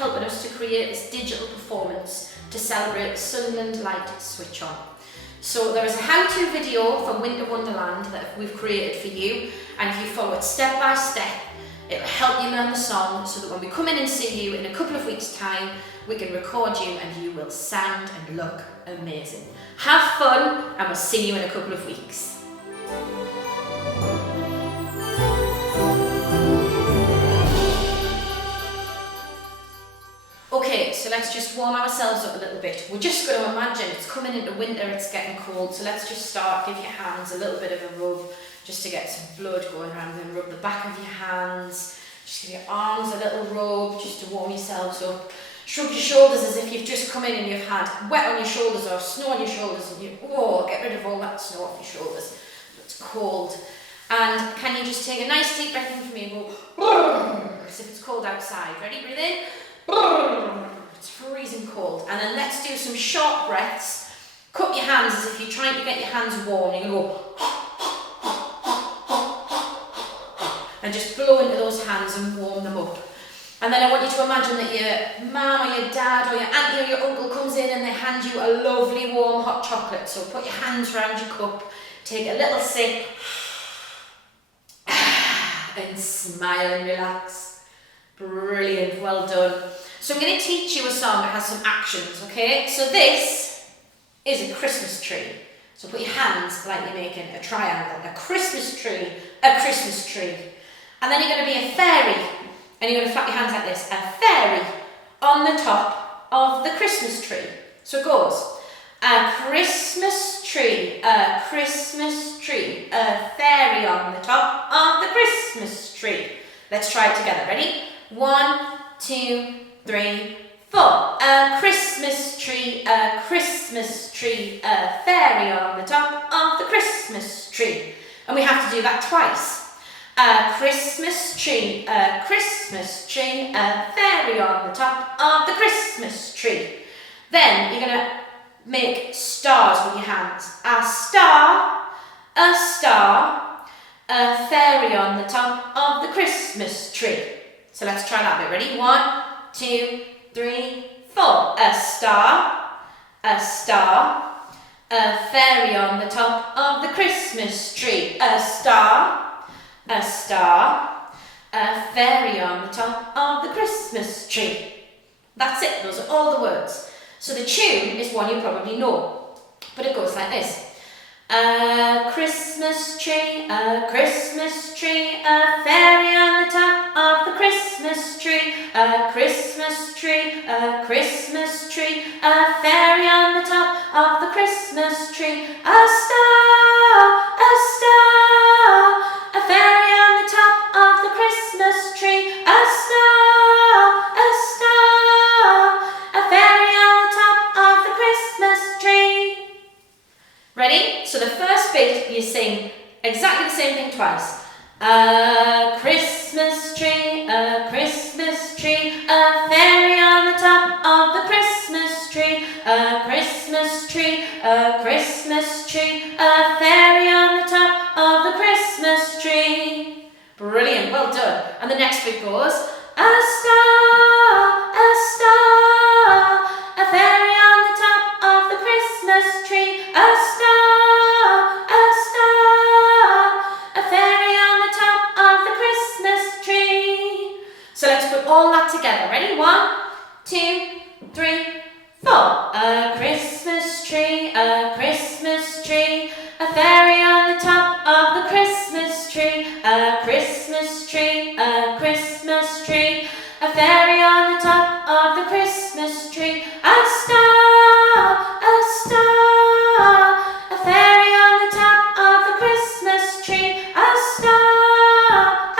helping us to create this digital performance to celebrate the Sunderland Light switch on. So there is a how-to video from Wonderland that we've created for you, and if you follow it step by step, it'll help you learn the song so that when we come in and see you in a couple of weeks' time, we can record you and you will sound and look amazing. Have fun, and we'll see you in a couple of weeks. Okay, so let's just warm ourselves up a little bit. We're just going to imagine it's coming into winter, it's getting cold, so let's just start. Give your hands a little bit of a rub just to get some blood going around, and rub the back of your hands. Just give your arms a little rub just to warm yourselves up. Shrug your shoulders as if you've just come in and you've had wet on your shoulders or snow on your shoulders, and get rid of all that snow off your shoulders. It's cold. And can you just take a nice deep breath in for me and go as if it's cold outside. Ready? Breathe in. It's freezing cold. And then let's do some short breaths. Cup your hands as if you're trying to get your hands warm. You're going to go and just blow into those hands and warm them up. And then I want you to imagine that your mum or your dad or your auntie or your uncle comes in and they hand you a lovely warm hot chocolate. So put your hands around your cup, take a little sip, and smile and relax. Brilliant, well done. So I'm going to teach you a song that has some actions, okay? So this is a Christmas tree. So put your hands like you're making a triangle, a Christmas tree, a Christmas tree. And then you're going to be a fairy, and you're going to flap your hands like this, a fairy on the top of the Christmas tree. So it goes, a Christmas tree, a Christmas tree, a fairy on the top of the Christmas tree. Let's try it together, ready? 1, 2, 3, 4. A Christmas tree, a Christmas tree, a fairy on the top of the Christmas tree. And we have to do that twice. A Christmas tree, a Christmas tree, a fairy on the top of the Christmas tree. Then you're going to make stars with your hands. A star, a star, a fairy on the top of the Christmas tree. So let's try that bit. Ready? 1, 2, 3, 4. A star, a star, a fairy on the top of the Christmas tree. A star, a star, a fairy on the top of the Christmas tree. That's it. Those are all the words. So the tune is one you probably know, but it goes like this. A Christmas tree, a Christmas tree, a fairy on the top of the Christmas tree. A Christmas tree, a Christmas tree, a fairy on the top of the Christmas tree. A star, a fairy on the top of the Christmas tree. A star, a fairy on the top of the Christmas tree. Ready? So the first bit you sing exactly the same thing twice. A Christmas tree, a Christmas tree, a fairy on the top of the Christmas tree. A Christmas tree, a Christmas tree, a fairy on the top of the Christmas tree. Brilliant, well done. And the next bit goes, a star, a fairy on the top of the Christmas tree. A star, a fairy on the top of the Christmas tree. So let's put all that together. Ready? 1, 2, 3, 4. A Christmas tree, a Christmas tree, a fairy on the top of the Christmas tree. A Christmas tree, a Christmas tree, a fairy on the top of the Christmas tree. A star, a fairy on the top of the Christmas tree. A star,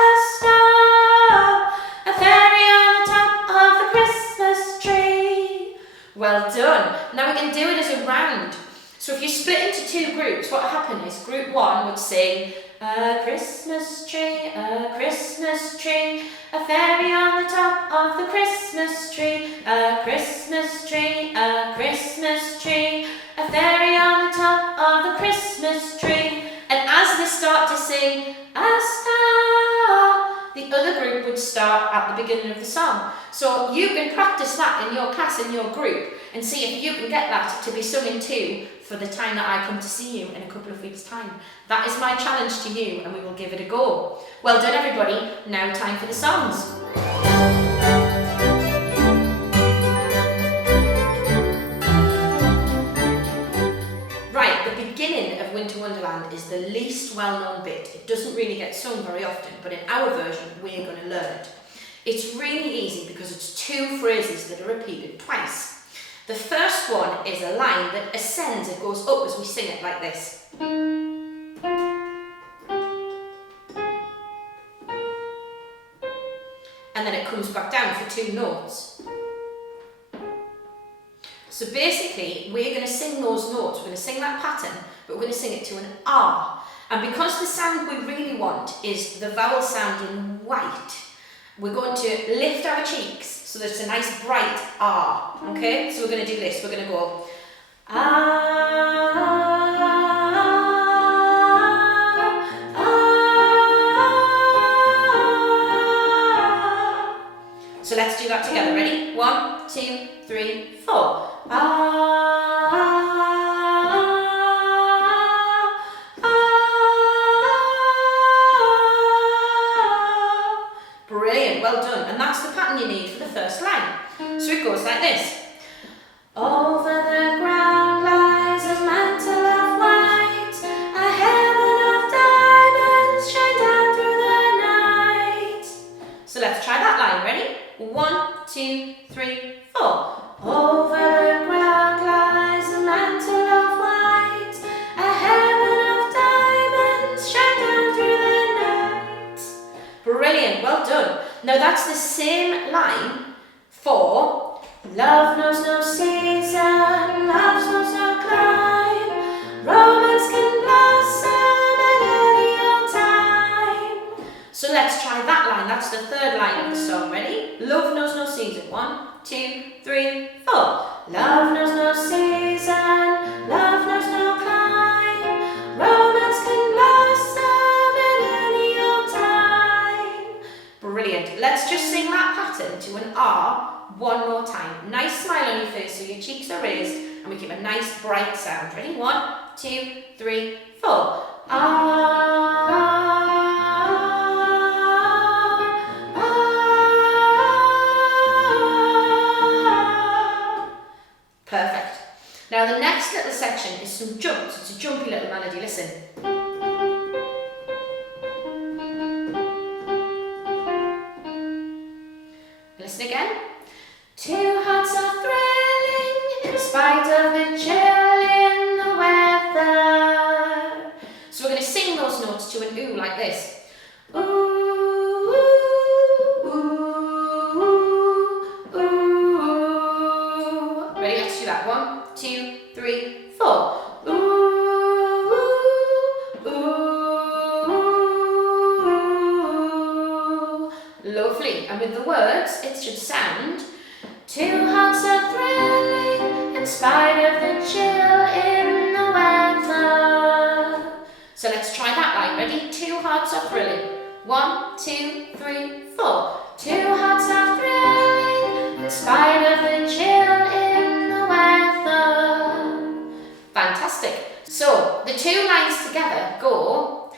a fairy on the top of the Christmas tree. Well done. Now we can do it as a round. So if you split into 2 groups, what happened is group 1 would sing a Christmas tree, a Christmas tree, a fairy on the top of the Christmas tree. A Christmas tree, a Christmas tree, a fairy on the top of the Christmas tree. And as they start to sing a star, the other group would start at the beginning of the song. So you can practice that in your class, in your group, and see if you can get that to be sung in tune for the time that I come to see you in a couple of weeks' time. That is my challenge to you, and we will give it a go. Well done, everybody. Now time for the songs. Right, the beginning of Winter Wonderland is the least well-known bit. It doesn't really get sung very often, but in our version, we're going to learn it. It's really easy because it's two phrases that are repeated twice. The first one is a line that ascends, it goes up as we sing it like this. And then it comes back down for two notes. So basically, we're going to sing those notes, we're going to sing that pattern, but we're going to sing it to an R. And because the sound we really want is the vowel sound in white, we're going to lift our cheeks so that it's a nice bright R. Okay? So we're going to do this. We're going to go ah. So let's do that together. Ready? 1, 2, 3, 4. Brilliant, well done. And that's the pattern you need for the first line. So it goes like this. Over the ground lies a mantle of white, a heaven of diamonds shine down through the night. So let's try that line. Ready? 1, 2, 3, 4. Over the ground lies a mantle of white, a heaven of diamonds shine down through the night. Brilliant, well done. Now that's the same line for love knows no season, love knows no clime, romance can blossom at any old time. So let's try that line. That's the third line of the song. Ready? Love knows no season. 1, 2, 3, 4. Love knows no season, love knows no clime, romance can blossom at any old time. Brilliant. Let's just sing that pattern to an R one more time. Nice smile on your face so your cheeks are raised and we keep a nice bright sound. Ready? 1, 2, 3, 4. Ah. Perfect. Now the next little section is some jumps. It's a jumpy little melody. Listen. Listen again. Two hearts are thrilling in spite of the chill in the weather. So we're going to sing those notes to an ooh like this. Ooh. Do that. 1, 2, 3, 4. Ooh, ooh, ooh. Lovely. And with the words, it should sound. Two hearts are thrilling in spite of the chill in the weather. So let's try that line. Ready? Two hearts are thrilling. 1, 2, 3, 4. Two hearts are thrilling in spite of the chill in the weather. Fantastic. So the two lines together go.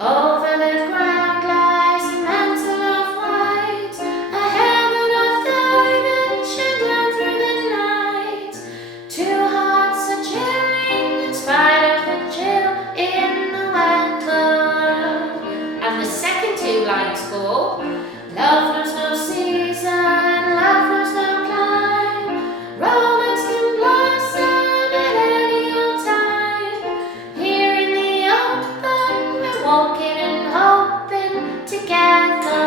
Over the ground lies a mantle of white, a heaven of diamonds shine down through the night. Two hearts are chilling in spite of the chill in the weather. And the second two lines go. Love knows no season, love knows no clime, romance can blossom at any old time. Here in the open, we're walking and hoping together.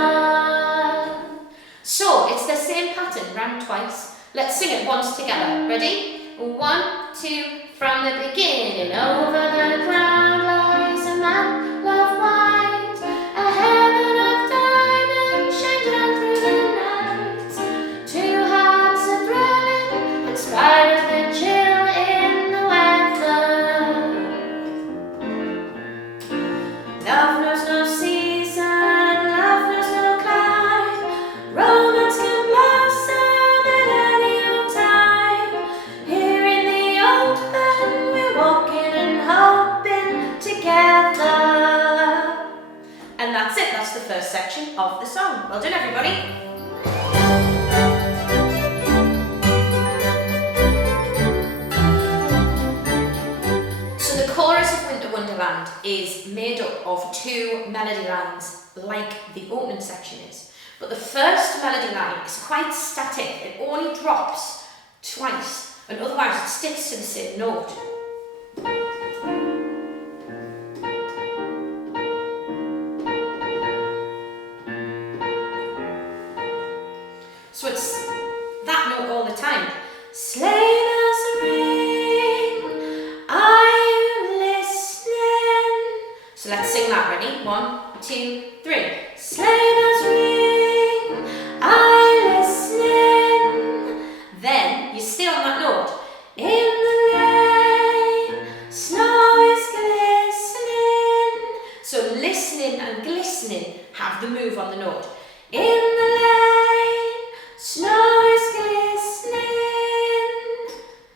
So it's the same pattern, ran twice. Let's sing it once together. Ready? 1, 2, from the beginning. Over the ground lies a mantle of white, a heaven of diamonds shine down through the night. Two hearts are thrilling in spite of the chill in the weather. Love knows no season, love knows no clime, section of the song. Well done, everybody. So the chorus of Winter Wonderland is made up of 2 melody lines, like the opening section is. But the first melody line is quite static. It only drops twice, and otherwise it sticks to the same note. So it's that note all the time. Sleigh bells ring, are you listening? So let's sing that, ready? 1, 2, 3. Sleigh bells ring, are you listening? Then you stay on that note. In the lane, snow is glistening. So listening and glistening have the move on the note. In the lane, snow is glistening.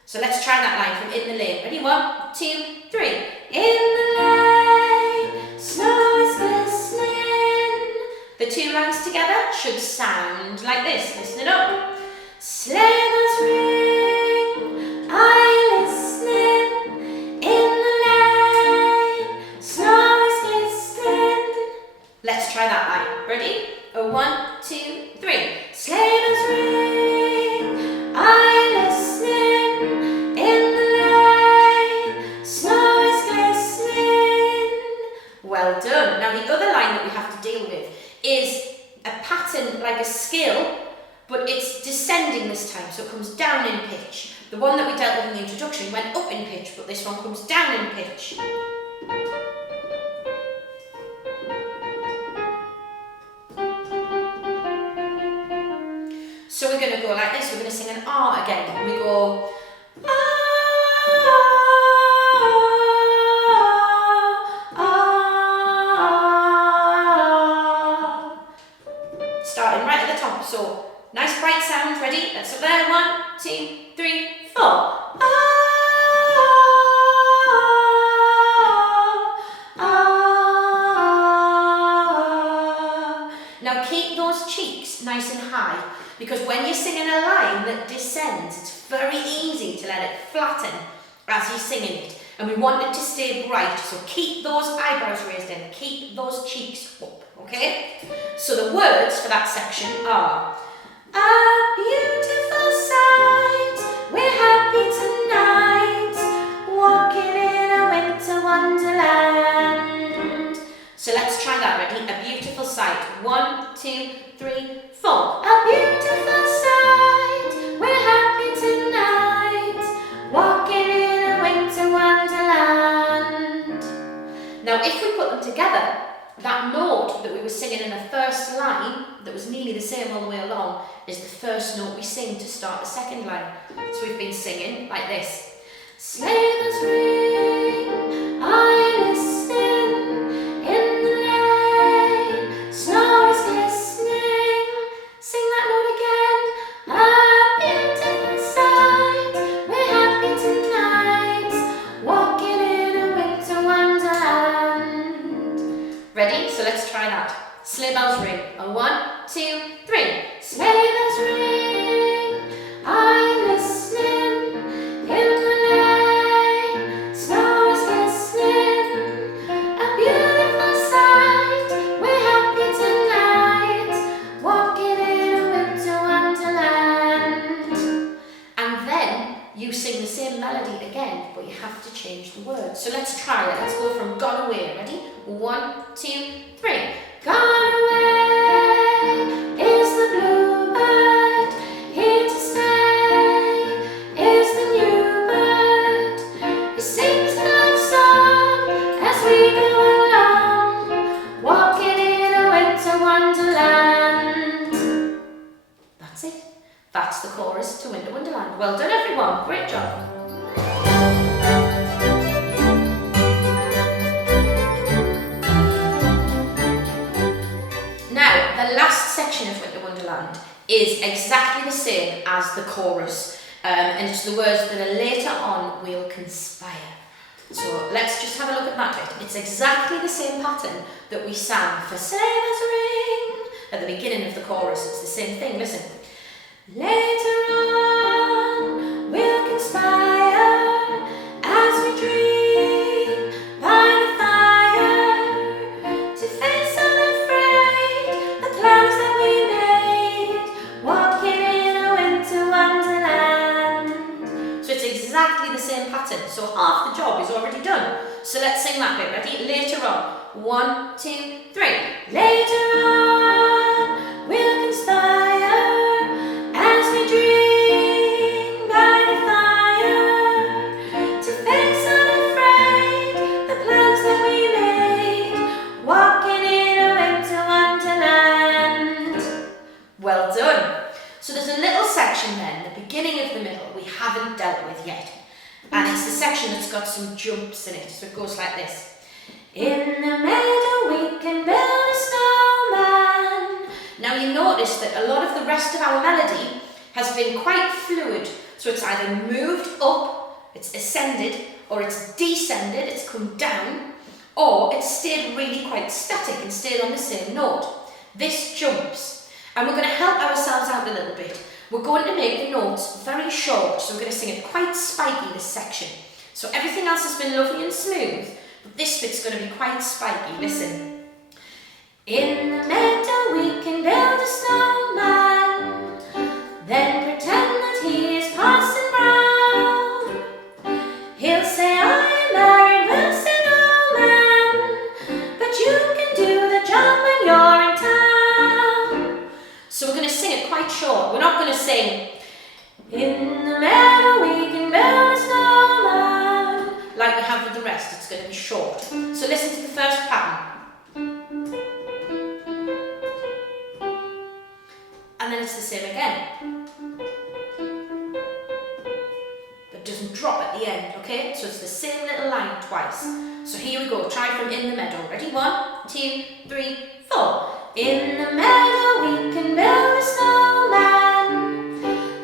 So let's try that line from In the Lane. Ready? 1, 2, 3. In the lane, snow is glistening. The 2 lines together should sound like this. Listen it up. Sleigh bells ring, are you listening? In the lane, snow is glistening. Let's try that line. Ready? 1, 2, 3. Sleigh bells ring, are you listening? In the lane, snow is glistening. Well done. Now the other line that we have to deal with is a pattern like a scale, but it's descending this time, so it comes down in pitch. The one that we dealt with in the introduction went up in pitch, but this one comes down in pitch. So we're going to go like this. We're going to sing an R again. And we go ah, ah. Starting right at the top. So nice bright sound. Ready? Let's up there. 1, 2, 3, 4. Ah, ah. Now keep those cheeks nice and high. Because when you're singing a line that descends, it's very easy to let it flatten as you're singing it. And we want it to stay bright, so keep those eyebrows raised in, keep those cheeks up, okay? So the words for that section are, a beautiful sight, we're happy tonight, walking in a winter wonderland. So let's try that, ready? A beautiful sight. 1, 2, 3, 4. A beautiful sight, we're happy tonight, walking in a winter wonderland. Now if we put them together, that note that we were singing in the first line, that was nearly the same all the way along, is the first note we sing to start the second line. So we've been singing like this. Sleigh bells ring, are you listening? In the lane, snow is glistening. Sing that note again. A beautiful sight, we're happy tonight, walking in a winter wonderland. Ready? So let's try that. Sleigh bells ring. 1, 2, 3. Sleigh bells ring, are you listening? In the lane, snow is glistening. A beautiful sight, we're happy tonight, walking in a winter wonderland. And then you sing the same melody again, but you have to change the words. So let's try it. Let's go from Gone Away. Ready? 1, 2, 3. Gone away is the bluebird, here to stay is the new bird. He sings a love song as we go along, walking in a winter wonderland. That's it. That's the chorus to Winter Wonderland. Well done, everyone. Great job. The last section of Winter Wonderland is exactly the same as the chorus, and it's the words that are later on we'll conspire. So let's just have a look at that bit. It's exactly the same pattern that we sang for Sleigh Bells Ring, at the beginning of the chorus. It's the same thing, listen. Later on, we'll conspire as we dream by the fire to face unafraid the plans that we made, walking in a winter wonderland. So it's exactly the same pattern. So half the job is already done. So let's sing that bit. Ready? Later on. 1, 2, 3. Later on, we'll conspire as we dream by the fire to face unafraid the plans that we made, walking in a winter wonderland. Well done. So there's a little section then, the beginning of the middle, we haven't dealt with yet. And it's the section that's got some jumps in it. So it goes like this. In the meadow we can build a snowman. Now you notice that a lot of the rest of our melody has been quite fluid. So it's either moved up, it's ascended, or it's descended, it's come down, or it's stayed really quite static and stayed on the same note. This jumps. And we're going to help ourselves out a little bit. We're going to make the notes very short, so we're going to sing it quite spiky, this section. So everything else has been lovely and smooth, but this bit's going to be quite spiky. Listen. In the meadow we can build a snowman, then pretend that he is Parson Brown. He'll say, I am married, we'll say no man, but you can do the job when you're in town. So we're going to sing it quite short. We're not going to sing, in the meadow we can build a snowman, like we have with the rest. It's going to be short. So listen to the first pattern. And then it's the same again. But doesn't drop at the end, okay? So it's the same little line twice. So here we go. Try from in the meadow. Ready? 1, 2, 3, 4. In the meadow we can build a snowman,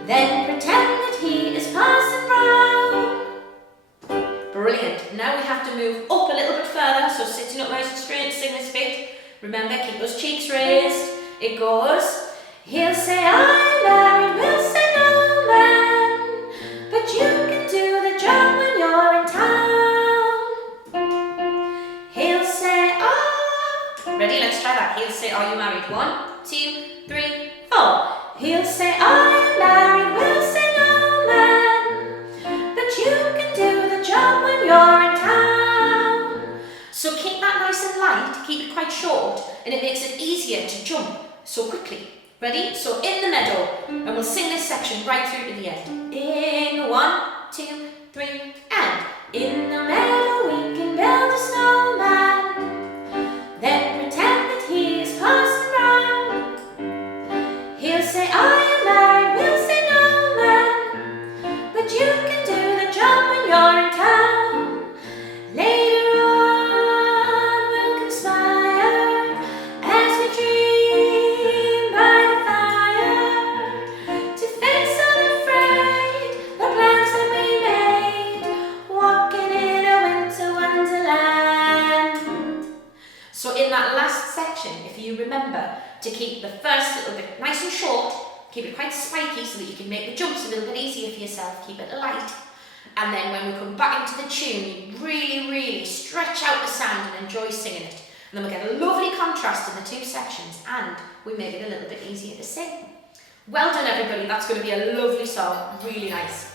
then pretend that he is Parson Brown. Brilliant. Now we have to move up a little bit further, so sitting up nice and straight, sing this bit. Remember, keep those cheeks raised. It goes, he'll say, I'm married, we'll say no man, but you can do the job when you're in town. He'll say, ready? Let's try that. He'll say, are you married? 1, 2, 3, 4. He'll say, I am married, we'll say no man, but you can do the job when you're in town. So keep that nice and light, keep it quite short, and it makes it easier to jump so quickly. Ready? So in the meadow, and we'll sing this section right through to the end. In 1, 2, 3, and in the meadow we can build a snowman, then pretend that he is Parson Brown. He'll say, I am married, we'll say no man, but you can do the job when you're in town. Later on we'll conspire as we dream by the fire to face unafraid the plans that we made, walking in a winter wonderland. So in that last section, if you remember to keep the first little bit nice and short, keep it quite spiky so that you can make the jumps a little bit easier for yourself, keep it light, and then when we come back into the tune, you really stretch out the sound and enjoy singing it. And then we get a lovely contrast in the two sections, and we make it a little bit easier to sing. Well done everybody, that's going to be a lovely song, really nice.